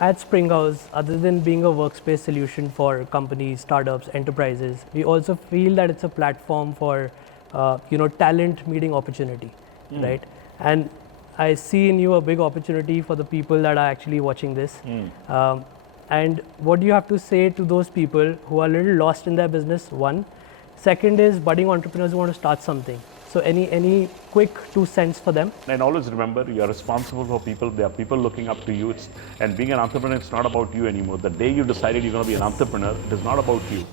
At Spring House, other than being a workspace solution for companies, startups, enterprises, we also feel that it's a platform for talent meeting opportunity, right? And I see in you a big opportunity for the people that are actually watching this. And what do you have to say to those people who are a little lost in their business? One. Second is budding entrepreneurs who want to start something. So any quick 2 cents for them? And always remember, you're responsible for people. There are people looking up to you. And being an entrepreneur, it's not about you anymore. The day you decided you're going to be an entrepreneur, it is not about you.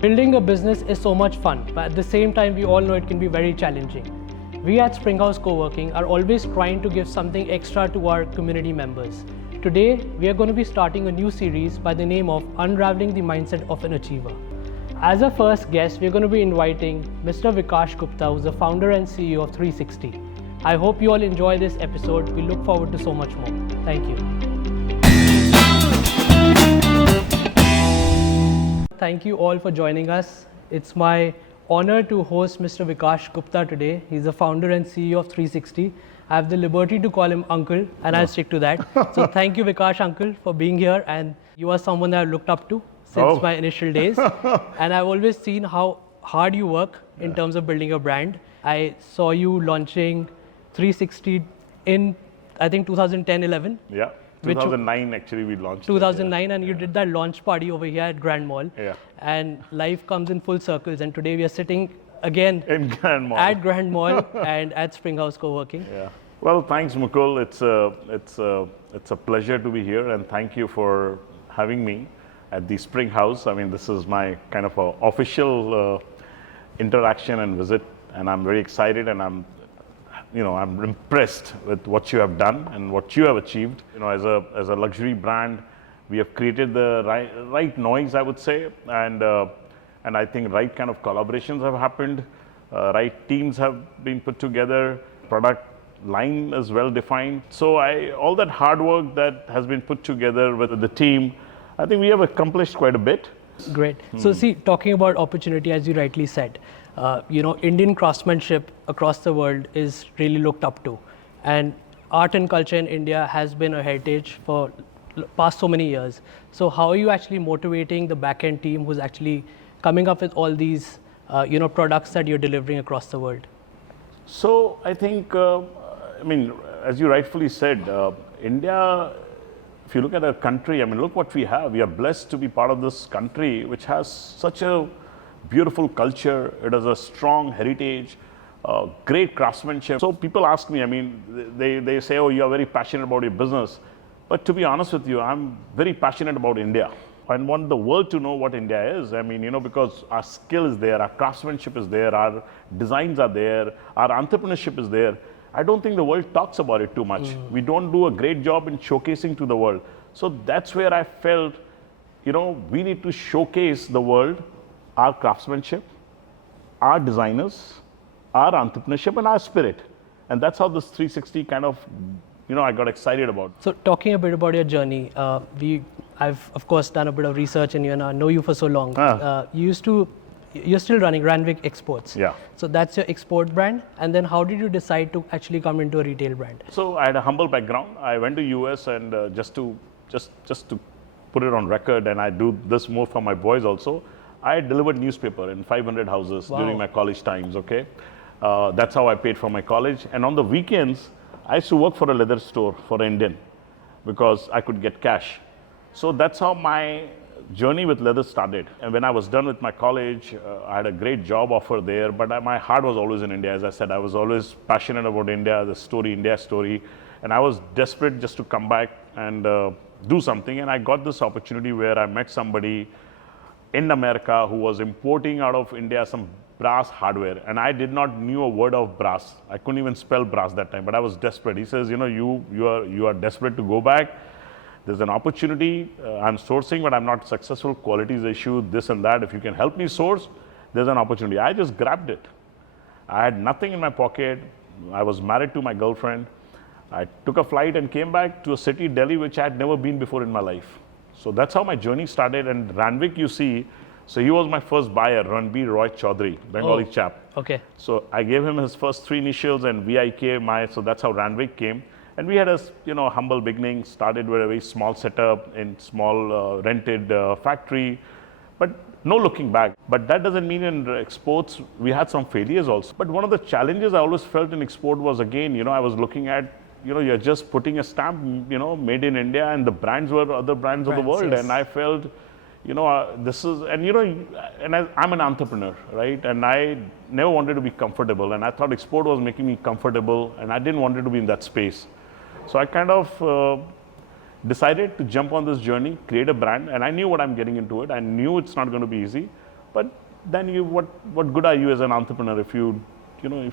Building a business is so much fun, but at the same time, we all know it can be very challenging. We at Spring House Coworking are always trying to give something extra to our community members. Today, we are going to be starting a new series by the name of Unravelling the Mindset of an Achiever. As a first guest, we're going to be inviting Mr. Vikash Gupta, who's the founder and CEO of 360. I hope you all enjoy this episode. We look forward to so much more. Thank you. Thank you all for joining us. It's my honor to host Mr. Vikash Gupta today. He's the founder and CEO of 360. I have the liberty to call him Uncle, and I'll stick to that. So thank you, Vikash, Uncle, for being here. And you are someone that I've looked up to since my initial days. And I've always seen how hard you work in terms of building a brand. I saw you launching 360 in, I think, 2010-11. Yeah. 2009 actually we launched 2009 and you did that launch party over here at Grand Mall. Yeah. And life comes in full circles, and today we are sitting again in Grand Mall. At Grand Mall and at Spring House Coworking. Yeah. Well, thanks, Mukul. It's a pleasure to be here, and thank you for having me at the Spring House. I mean, this is my kind of official interaction and visit, and I'm very excited, and I'm impressed with what you have done and what you have achieved. As a luxury brand, we have created the right noise, I would say, and I think right kind of collaborations have happened, right teams have been put together, product line is well defined. So all that hard work that has been put together with the team, I think we have accomplished quite a bit. Great. So see, talking about opportunity, as you rightly said, Indian craftsmanship across the world is really looked up to, and art and culture in India has been a heritage for past so many years. So how are you actually motivating the backend team who's actually coming up with all these products that you're delivering across the world? So I think, as you rightfully said, India, if you look at our country, look what we have. We are blessed to be part of this country, which has such a beautiful culture. It has a strong heritage, great craftsmanship. So people ask me, they say, oh, you are very passionate about your business. But to be honest with you, I'm very passionate about India. I want the world to know what India is. Because our skill is there, our craftsmanship is there, our designs are there, our entrepreneurship is there. I don't think the world talks about it too much. We don't do a great job in showcasing to the world. So that's where I felt, we need to showcase the world our craftsmanship, our designers, our entrepreneurship, and our spirit. And that's how this 360 kind of, I got excited about. So talking a bit about your journey, I've of course done a bit of research and I know you for so long. You're still running Ranvik Exports. Yeah. So that's your export brand. And then how did you decide to actually come into a retail brand? So I had a humble background. I went to US, and just to put it on record, and I do this more for my boys also, I delivered newspaper in 500 houses during my college times, okay? That's how I paid for my college. And on the weekends, I used to work for a leather store for an Indian because I could get cash. So that's how my journey with leather started. And when I was done with my college, I had a great job offer there, but my heart was always in India. As I said, I was always passionate about India, India story. And I was desperate just to come back and do something. And I got this opportunity where I met somebody in America who was importing out of India some brass hardware, and I did not knew a word of brass. I couldn't even spell brass that time, but I was desperate. He says, you are desperate to go back. There's an opportunity. I'm sourcing, but I'm not successful. Quality is the issue, this and that. If you can help me source, there's an opportunity. I just grabbed it. I had nothing in my pocket. I was married to my girlfriend. I took a flight and came back to a city, Delhi, which I had never been before in my life. So that's how my journey started. And Ranvik, you see, so he was my first buyer, Ranbir Roy Chaudhary, Bengali chap. Okay. So I gave him his first three initials and VIK, so that's how Ranvik came. And we had a humble beginning, started with a very small setup in small rented factory, but no looking back. But that doesn't mean in exports, we had some failures also. But one of the challenges I always felt in export was, again, I was looking at, you're just putting a stamp, made in India, and the brands were other brands of the world. Yes. And I felt, this is, and I'm an entrepreneur, right? And I never wanted to be comfortable. And I thought export was making me comfortable, and I didn't want to be in that space. So I kind of decided to jump on this journey, create a brand, and I knew what I'm getting into it. I knew it's not going to be easy, but then what good are you as an entrepreneur if you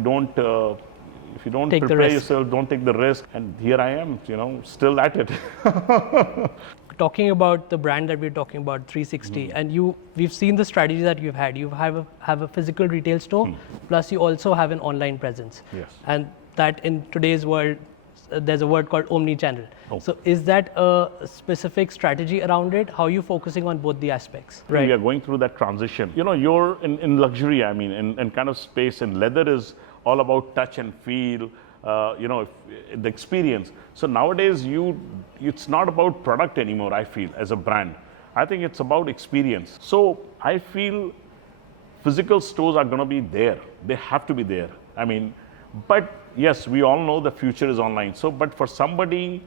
don't Take prepare yourself, don't take the risk? And here I am, still at it. Talking about the brand that we're talking about, 360, and we've seen the strategy that you've had. You have a physical retail store, plus you also have an online presence. Yes. And that in today's world, there's a word called Omnichannel. Oh. So is that a specific strategy around it? How are you focusing on both the aspects? Right. We are going through that transition. You're in luxury, in kind of space, and leather is all about touch and feel, the experience. So nowadays, it's not about product anymore, I feel, as a brand. I think it's about experience. So I feel physical stores are going to be there. They have to be there. But yes, we all know the future is online. So, but for somebody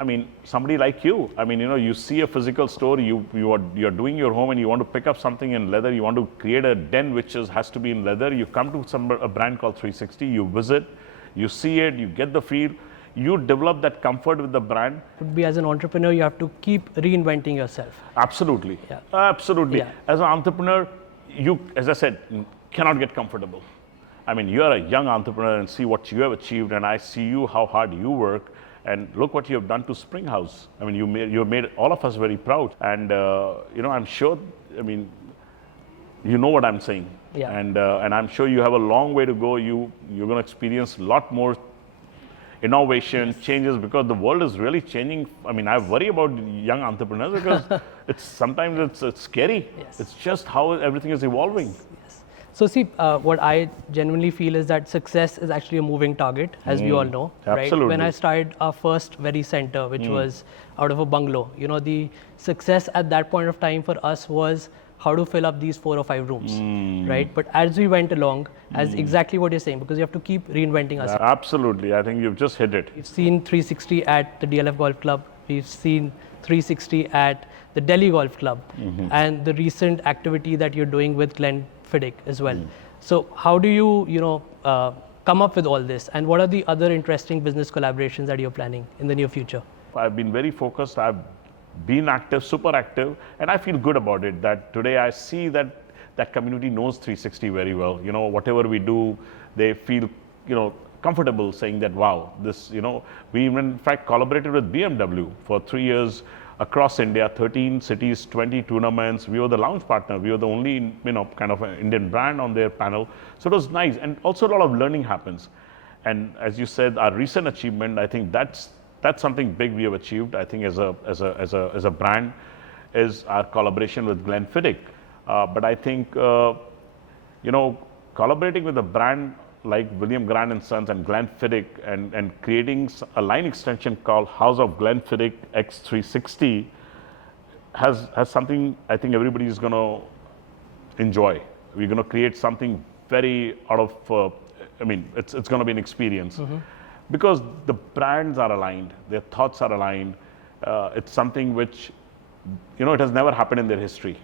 like you, you see a physical store, you're doing your home and you want to pick up something in leather, you want to create a den which has to be in leather, you come to a brand called 360, you visit, you see it, you get the feel, you develop that comfort with the brand. To be as an entrepreneur, you have to keep reinventing yourself. Absolutely. Yeah. Absolutely. Yeah. As an entrepreneur, you, as I said, cannot get comfortable. You are a young entrepreneur and see what you have achieved, and I see how hard you work, and look what you have done to Spring House. You made all of us very proud, and I'm sure, you know what I'm saying. Yeah. And I'm sure you have a long way to go. You're going to experience a lot more innovation, changes, because the world is really changing. I worry about young entrepreneurs because sometimes it's scary. Yes. It's just how everything is evolving. Yes. So see, what I genuinely feel is that success is actually a moving target, as we all know. Absolutely. Right? When I started our first very center, which was out of a bungalow, the success at that point of time for us was how to fill up these 4 or 5 rooms, right? But as we went along, as exactly what you're saying, because you have to keep reinventing ourselves. Absolutely, I think you've just hit it. We've seen 360 at the DLF Golf Club. We've seen 360 at the Delhi Golf Club, and the recent activity that you're doing with Glenn Fiddick as well. So how do you, come up with all this, and what are the other interesting business collaborations that you're planning in the near future? I've been very focused. I've been active, super active, and I feel good about it. That today I see that community knows 360 very well. Whatever we do, they feel, comfortable saying that, wow, this, we even in fact collaborated with BMW for 3 years across India, 13 cities, 20 tournaments. We were the launch partner. We were the only, kind of an Indian brand on their panel. So it was nice, and also a lot of learning happens. And as you said, our recent achievement, I think that's something big we have achieved. I think as a brand, is our collaboration with Glenn Fiddick. But I think collaborating with a brand like William Grant & Sons and Glenn Fiddick and creating a line extension called House of Glenn Fiddick X360 has something I think everybody is going to enjoy. We're going to create something very out of, it's going to be an experience. Because the brands are aligned, their thoughts are aligned. It's something which, it has never happened in their history.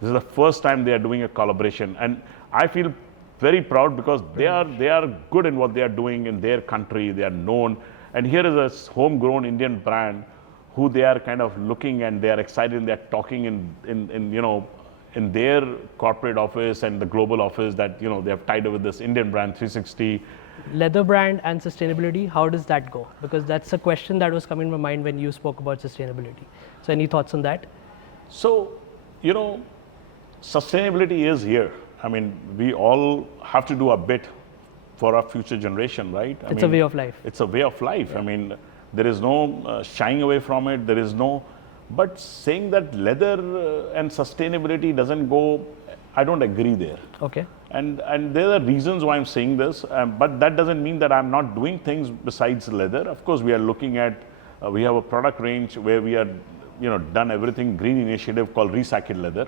This is the first time they are doing a collaboration, and I feel very proud because they are good in what they are doing in their country. They are known, and here is a homegrown Indian brand who they are kind of looking, and they are excited, and they are talking in their corporate office and the global office that they have tied up with this Indian brand 360. Leather brand and sustainability, how does that go? Because that's a question that was coming to my mind when you spoke about sustainability. So any thoughts on that? So, sustainability is here. We all have to do a bit for our future generation, right? It's a way of life. It's a way of life. Yeah. There is no shying away from it. There is no, but saying that leather and sustainability doesn't go I don't agree there. Okay. And there are reasons why I'm saying this, but that doesn't mean that I'm not doing things besides leather. Of course, we are looking at, we have a product range where we are, done everything green initiative called recycled leather.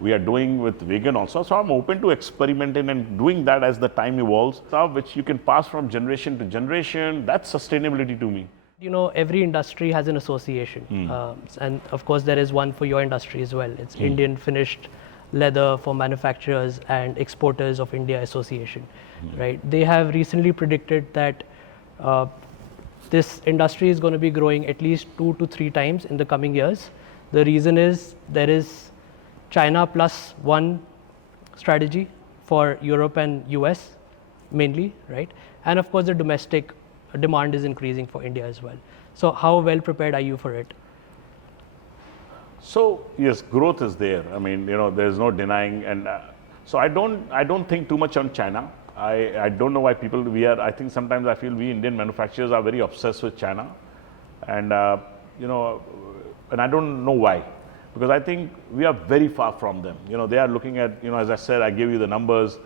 We are doing with vegan also. So I'm open to experimenting and doing that as the time evolves. Stuff which you can pass from generation to generation, that's sustainability to me. Every industry has an association. And of course, there is one for your industry as well. It's Indian Finished Leather for Manufacturers and Exporters of India Association, right? They have recently predicted that this industry is going to be growing at least 2 to 3 times in the coming years. The reason is there is China plus one strategy for Europe and US mainly, right? And of course, the domestic demand is increasing for India as well. So how well prepared are you for it? So yes, growth is there. I mean, there's no denying, and so I don't think too much on China. I don't know why people I think sometimes I feel we Indian manufacturers are very obsessed with China, and and I don't know why, because I think we are very far from them. They are looking at, as I said, I gave you the numbers.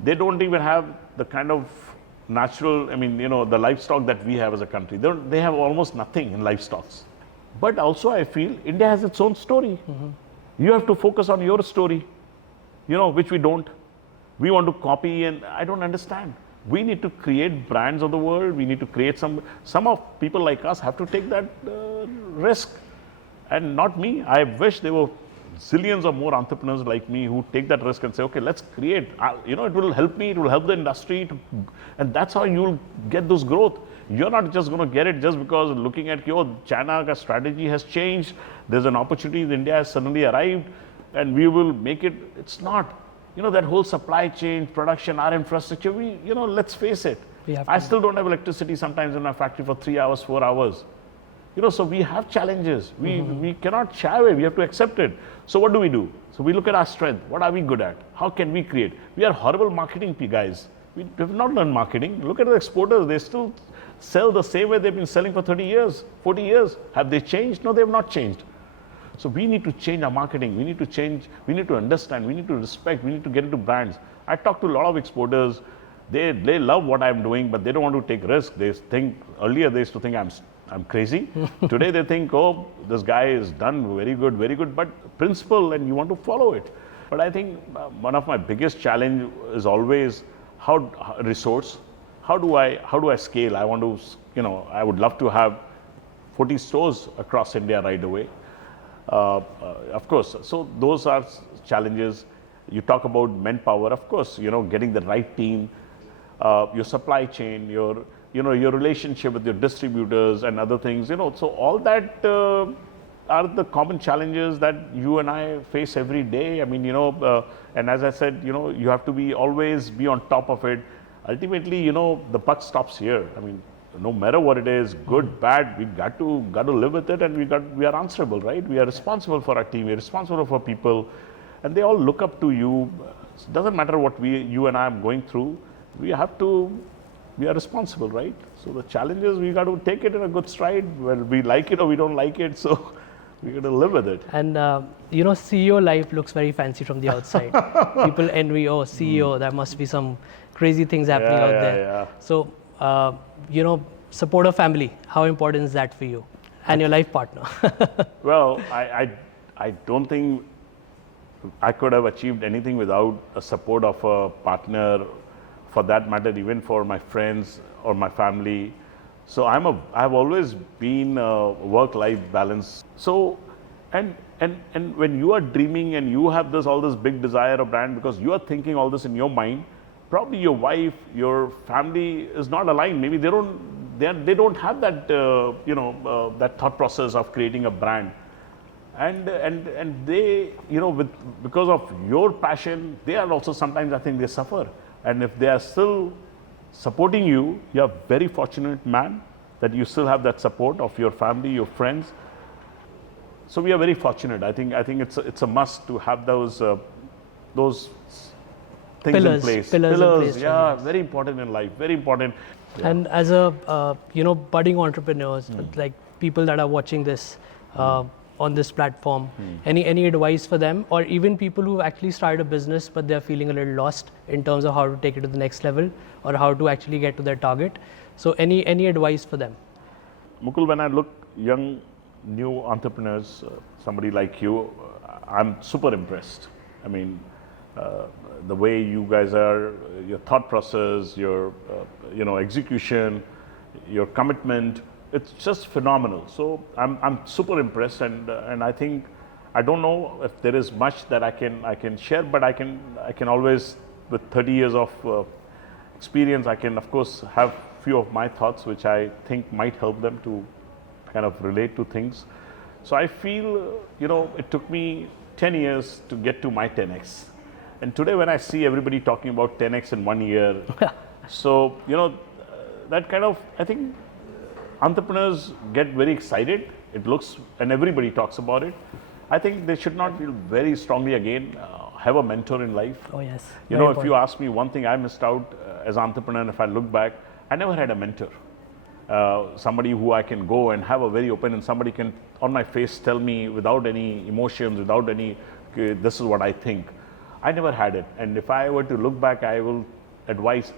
They don't even have the kind of natural, the livestock that we have as a country. They have almost nothing in livestock. But also I feel India has its own story. You have to focus on your story, which we don't. We want to copy, and I don't understand. We need to create brands of the world. We need to create some of people like us have to take that risk, and not me. I wish there were zillions of more entrepreneurs like me who take that risk and say, okay, let's create. It will help me, it will help the industry, and that's how you'll get those growth. You're not just going to get it just because looking at China's strategy has changed. There's an opportunity in India has suddenly arrived, and we will make it. It's not. That whole supply chain, production, our infrastructure, let's face it. I still don't have electricity sometimes in my factory for 3 hours, 4 hours. So we have challenges. We cannot shy away. We have to accept it. So what do? So we look at our strength. What are we good at? How can we create? We are horrible marketing guys. We have not learned marketing. Look at the exporters. They still sell the same way they've been selling for 30 years, 40 years. Have they changed? No, they have not changed. So we need to change our marketing. We need to change. We need to understand. We need to respect. We need to get into brands. I talk to a lot of exporters. They love what I'm doing, but they don't want to take risks. They think, earlier they used to think I'm crazy. Today they think, oh, this guy is done very good, but principle, and you want to follow it. But I think one of my biggest challenge is always resource. How do I scale? I want to, I would love to have 40 stores across India right away. Of course, so those are challenges. You talk about manpower, of course, getting the right team, your supply chain, your relationship with your distributors and other things, so all that are the common challenges that you and I face every day. And as I said, you have to always be on top of it. Ultimately, the buck stops here. No matter what it is, good, bad, we got to live with it, and we are answerable, right? We are responsible for our team. We are responsible for people, and they all look up to you. It doesn't matter what you and I am going through. We are responsible, right? So the challenge is we got to take it in a good stride, whether we like it or we don't like it. So we got to live with it. And CEO life looks very fancy from the outside. People envy, CEO, there must be some crazy things happening out there. Yeah. So, support of family, how important is that for you and your life partner? Well, I don't think I could have achieved anything without a support of a partner, for that matter, even for my friends or my family. So I've always been work-life balance. So, and when you are dreaming and you have all this big desire of brand, because you are thinking all this in your mind, probably your wife, your family is not aligned. Maybe they don't have that that thought process of creating a brand, and they because of your passion, they are also sometimes, I think, they suffer. And if they are still supporting you, you are very fortunate man that you still have that support of your family, your friends. So we are very fortunate. I think it's a must to have those things in place. Pillars in place. Yeah, very important in life. Very important. Yeah. And as a budding entrepreneurs, like people that are watching this, on this platform? Any advice for them, or even people who actually started a business but they're feeling a little lost in terms of how to take it to the next level or how to actually get to their target? So any advice for them? Mukul, when I look young, new entrepreneurs, somebody like you, I'm super impressed. I mean, the way you guys are, your thought process, your execution, your commitment, it's just phenomenal. So I'm super impressed, and I think, I don't know if there is much that I can share, but I can always, with 30 years of experience, I can of course have few of my thoughts which I think might help them to kind of relate to things. So I feel, it took me 10 years to get to my 10x. And today when I see everybody talking about 10x in 1 year, so, that kind of, I think entrepreneurs get very excited. It looks, and everybody talks about it. I think they should not feel very strongly again, have a mentor in life. Oh yes. If you ask me one thing I missed out as an entrepreneur, and if I look back, I never had a mentor. Somebody who I can go and have a very open, and somebody can on my face tell me without any emotions, without any, this is what I think. I never had it. And if I were to look back, I will advise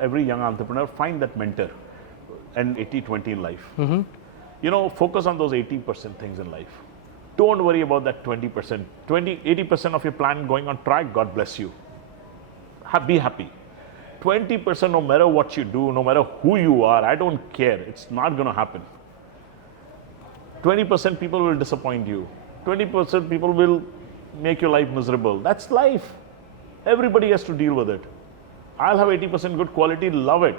every young entrepreneur, find that mentor, and 80-20 in life. Focus on those 80% things in life. Don't worry about that 20%. 80% of your plan going on track, God bless you. Be happy. 20%, no matter what you do, no matter who you are, I don't care. It's not going to happen. 20% people will disappoint you. 20% people will make your life miserable. That's life. Everybody has to deal with it. I'll have 80% good quality, love it.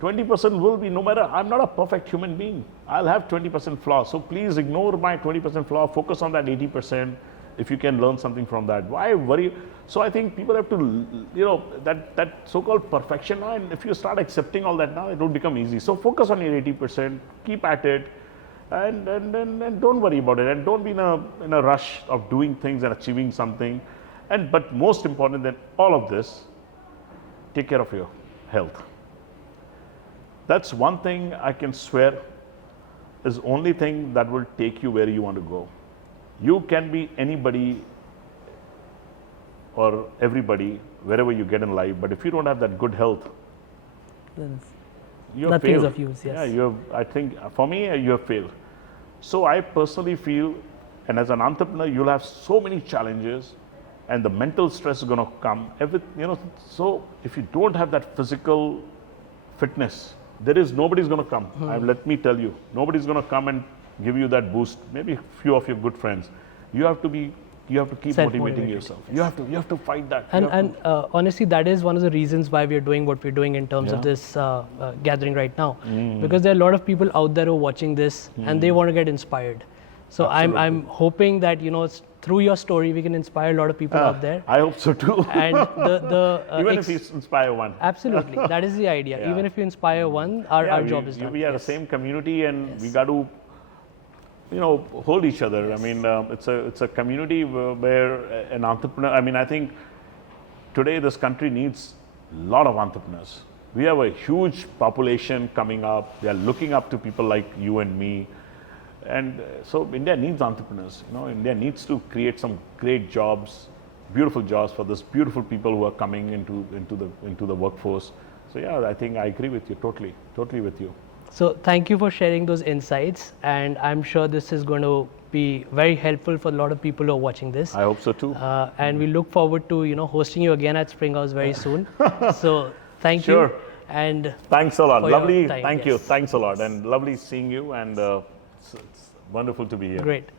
20% will be, no matter, I'm not a perfect human being. I'll have 20% flaw. So please ignore my 20% flaw, focus on that 80%. If you can learn something from that, why worry? So I think people have to, that so-called perfection, and if you start accepting all that now, it will become easy. So focus on your 80%, keep at it, and don't worry about it, and don't be in a rush of doing things and achieving something. But most important than all of this, take care of your health. That's one thing I can swear is the only thing that will take you where you want to go. You can be anybody or everybody wherever you get in life, but if you don't have that good health, you have failed. Nothing is of use. Yes. Yeah, I think for me, you have failed. So I personally feel, and as an entrepreneur, you'll have so many challenges, and the mental stress is going to come. So if you don't have that physical fitness, nobody's going to come. Let me tell you, nobody's going to come and give you that boost. Maybe a few of your good friends. You have to keep motivating yourself. Yes. You have to fight that. And honestly, that is one of the reasons why we are doing what we're doing in terms of this gathering right now, because there are a lot of people out there who are watching this and they want to get inspired. So I'm hoping that through your story we can inspire a lot of people out there. I hope so too. And even if you inspire one. Absolutely, that is the idea. Yeah. Even if you inspire one, our job is done. We are the same community, and we got to hold each other. Yes. I mean, it's a community where an entrepreneur. I mean, I think today this country needs a lot of entrepreneurs. We have a huge population coming up. They are looking up to people like you and me. And so India needs entrepreneurs. India needs to create some great jobs, beautiful jobs for this beautiful people who are coming into the workforce. So yeah, I think I agree with you totally with you. So thank you for sharing those insights, and I'm sure this is going to be very helpful for a lot of people who are watching this. I hope so too. And we look forward to hosting you again at Spring House very soon. So thank you. And thanks a lot. Lovely. Thank you. Thanks a lot, and lovely seeing you. And it's wonderful to be here. Great.